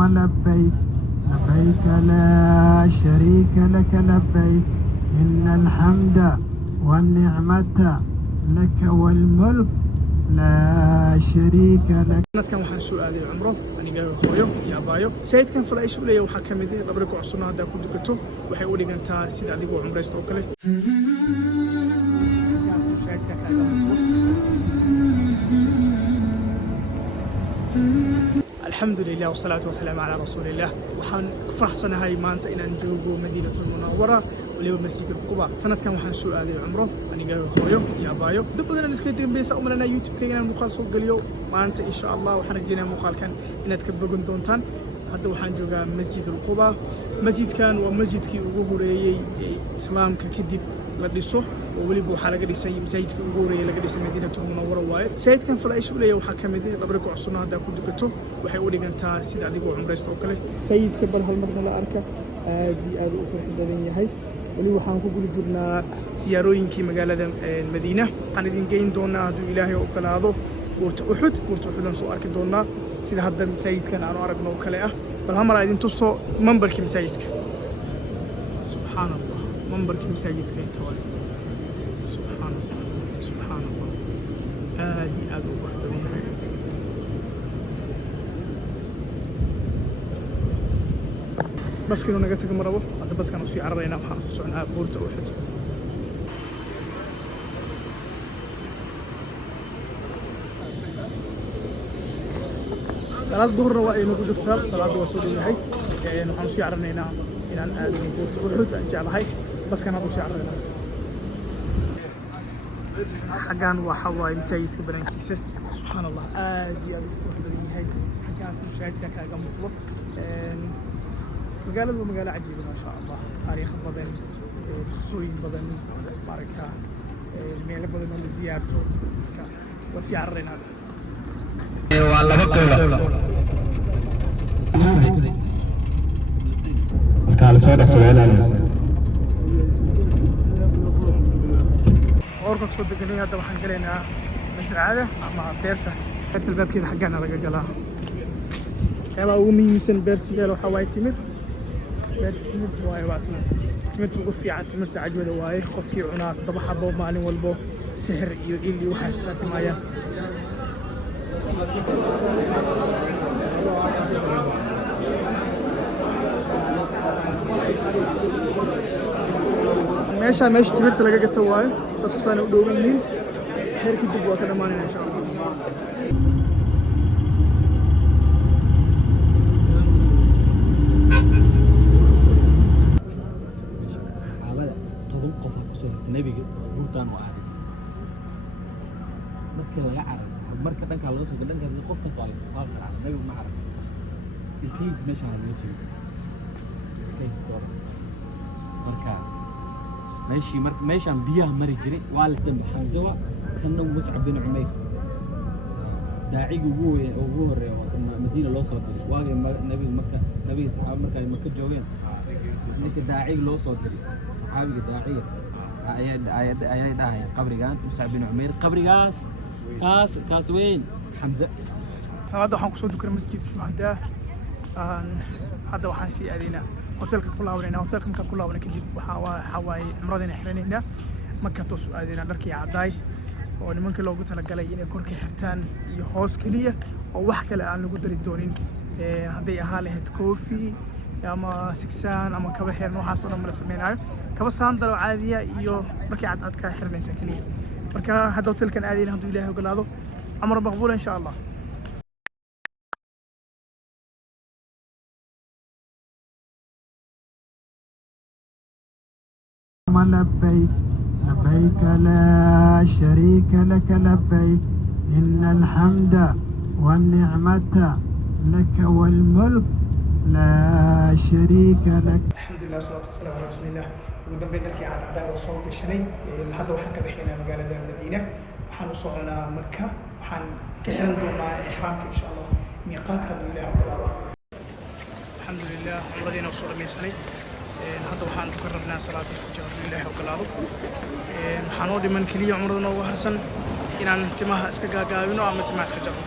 لبيك لبيك لا شريك لك لبيك إن الحمد والنعمة لك والملك لا شريك لك. كان waxaan soo aaday umro aniga hooyo iyo abaayo sayidkan fala ishu leeyahay waxa kamid ah laba rakac sunnah hada ku dukato waxay u dhigantaa sida adigu umraysto oo kale. الحمد لله والصلاة والسلام على رسول الله وحن فرحنا هاي مانتا إن نجوجو مدينة المنورة وليو مسجد القباء سنة كان وحن سؤال هذه عمره أنا جاي خويو يا بايو دبنا نتكلم بيس أو ملنا يوتيوب كينا مقال سوق اليوم مانتا إن شاء الله وحن جينا مقال كان إن تكبرون دونتان هذا وحن جوجا مسجد القباء مسجد كان ومسجد كي وجوهري إسلام ككدب لديسه وولي بو حلقة دي سيد كي وجوهري لقديس مدينة المنورة وايد سيد كان فلا إيش ولا يوحى كمدي لبركو عصنا هذا كله كتو waxay u dhigantaa sida adigu umraysto oo kale sayidka bar hal marna la arka aad u qurux badan yahay wali waxaan ku guli jirnaa siyaarooyinkii magaalada Madiina waxaan idin geyn doonaa hadduu Ilaahay u ogolaado buurta Uhud aan soo arki doonaa sida hadda sayidkan aanu aragno oo kale ah bal hamar idin tuso mambarkii sayidka subhanallah mambarkii sayidka inta wali subhanallah aad u qurux badan yahay بس كانوا نقطة مرة هذا بس كانوا سيارة رينا وحنا سوينا بورت أحد صلاة الظهر وين نقول دفتر صلاة الوصول الهي يعني وحنا سيارة رينا إلى بورت أحد إن شاء الله هاي بس كانوا سيارة رينا حقان وحواي مسايد كبرين كيسة سبحان الله آجي أبي هاي حقان مسايد كأجا مطلوب مقالة ومقالة عجيبة ما شاء الله تاريخ بدن خصوصين بدن باركتها ميل بدن من زيارته وسيار رينا والله بقوله تعال صار سؤال أوركم صدقني هذا وحن قلنا مسرعة مع بيرته بيرت الباب كذا حقنا رجع قلها كلا أمي مثل بيرت قالوا حواي تمر تمرت واي واسنا تمرت وقفي عن تمرت عجوة واي خفكي عناق ضبح حبو مالي والبو سحر اللي وحسات مايا ماشي تمرت لقيت واي بتخصاني ودوغنين هيك دبوا كده ماني ان شاء الله nabiga buurtaan oo aaday dadka laga carab marka dhanka loo soo dhanka qofka qaalay qaalka nabiga ma carab ilkiis meesha ma jiro marka meeshaan biyaha mari jiray waa la dambe xamzawa kana Mus'ab bin Umayr daaciga ugu horeeyo oo Madiina loo soo diray waagii nabiga saxaab marka ay Makka joogeen ninka daaciga loo soo diray saxaabiga daaciga ayay dhahay qabrigan Mus'ab bin Umayr qabrigaas kaas weyn Hamza salaada waxaan ku soo dukanay masjid shuhada hadda waxaan sii aadaynaa hotelka ku laabanayna hotelka marka ku laabanay kadib waxa waaye umradana xiranayna marka toos aadaynaa dharkii cadaay oo nimankii loogu talagalay inay korka xirtaan iyo hoos kaliya oo wax kale aan lagu dari doonin hadday ahaa lahayd koofi ama sigsaan ama kaba xiran waxaas oo dhan la sameeyay kaba saandalo caadiya iyo markii cad ka xiranaysa kaliya marka hadda hotelkan aadayna hadduu Ilaahay ogolaado amar maqbuul insha Allah لبيك لبيك لا شريك لك لبيك إن الحمد والنعمة لك والملك لا شريك لك. الحمد لله والصلاة والسلام على رسول الله ودم بينك يا عبد الله وصوت الشني لحد وحنا كبحينا مقالة المدينة وحن وصلنا مكة وحن كحرن دونا إحرامك إن شاء الله ميقات هذا الله عبد الله الحمد لله عمرنا وصلنا من سنة hadda waxaan ku rabnaa salaadii fajr Ilaahay oo galaado waxaan oo dhiman kaliya umradana ugu harsan inaan timaha iska gaagaabino ama timaha iska jaro